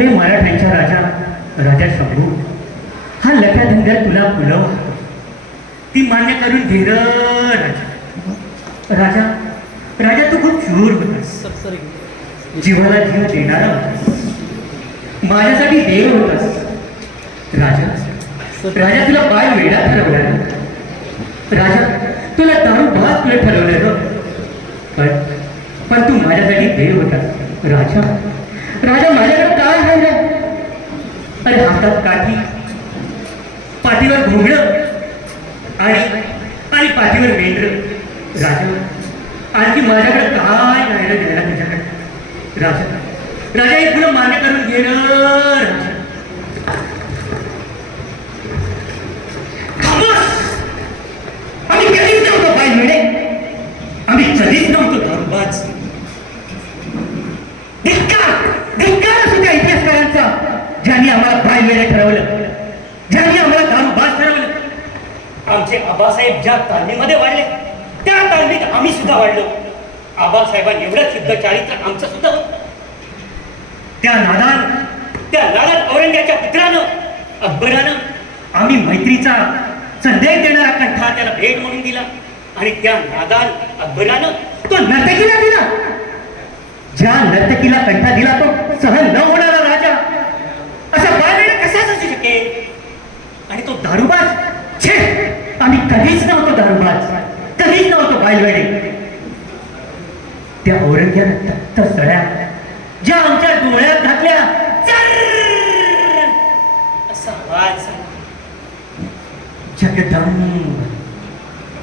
हे मराठ्यांच्या राजा राजा शंभू. हा लटाधनगर तुला फुलव ती मान्य करून घे राजा. राजा राजा तू खूप शूर होतास. जीवाला जीव देणारा होतास. माझ्यासाठी देव होतास. राजा राजा तुला बाय वेळा ठरवला. राजा तुला दारू भात तुला ठरवलं ग. पण पण तू माझ्यासाठी देव होतास. राजा राजा माझ्या अरे हातात काठी पाठीवर घोंगडं आणि आणि पाठीवर मेंढर. राजा आणखी माझ्याकडे काय राहिलं द्यायला त्याच्याकडे राजा राजा हे तुला मान्य करून घे आम्ही कधीच नव्हतो पाय मिळे आम्ही कधीच नव्हतो दारूबाज धिक्कार धिक्कार असू त्या इतिहासकारांचा ज्यांनी आम्हाला बाय ठरवलं ज्यांनी आम्हाला दारूबाज ठरवलं आमचे आबासाहेब ज्या तालमीमध्ये वाढले त्या तालमीत आम्ही सुद्धा वाढलो. आबासाहेबांनी एवढं सिद्ध चारित्र आमचं सुद्धा होत. त्या नादान त्या नादान औरंग्याच्या पुत्रानं अकबरानं आम्ही मैत्रीचा संदेश देणारा कंठा त्याला भेट म्हणून दिला. आणि त्या नादान अकबरानं तो नर्तकीला दिला. ज्या नर्तकीला कंठा दिला तो सहन न होणारा राजा असा बाळवेळ कसाच असू शकेल आणि तो दारूबाज? छे! आम्ही कधीच नव्हतो दारूबाज. कधीच नव्हतो बायलवेडे त्या औरंग्यानं तप्त सळ्या ज्या आमच्या डोळ्यात घातल्या असा आवाज जगदंब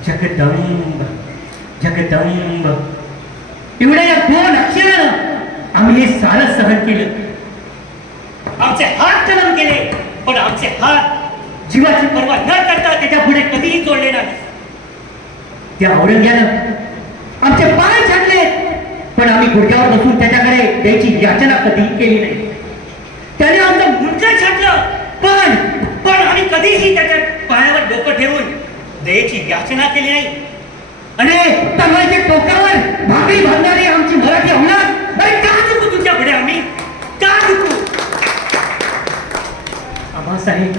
जगदंब जगदंब. एवढ्या या दोन अक्षरानं आम्ही हे सारं सहन केलं. आमचे हात कलम केले पण आमचे हात जीवाची पर्वा न करता त्याच्या पुढे कधीही जोडले नाही. त्या औरंग्यानं आमचे पाय छाडले पण आम्ही गुडघ्यावर बसून त्याच्याकडे द्यायची याचना कधीही केली नाही. त्याने आमचं मुंडकं छाटलं पण पण आम्ही कधीही त्याच्या पायावर डोकं ठेवून दयेची याचना केली नाही. अरे तलवारच्या टोकावर भाकरी बांधणारी आमची मराठी होणार अरे का चुकू तुझ्या पुढे आम्ही? का आम्हा साहेब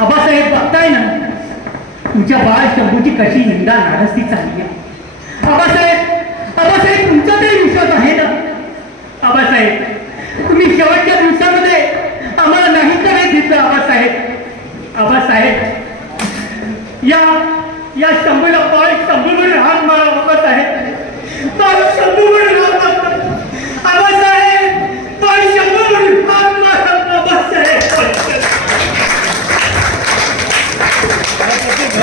आबासाहेब बघताय ना तुमच्या बाळ शंभूची कशी निंदा नारस्ती चालली आहे. आबासाहेब आबासाहेब तुमचं तरी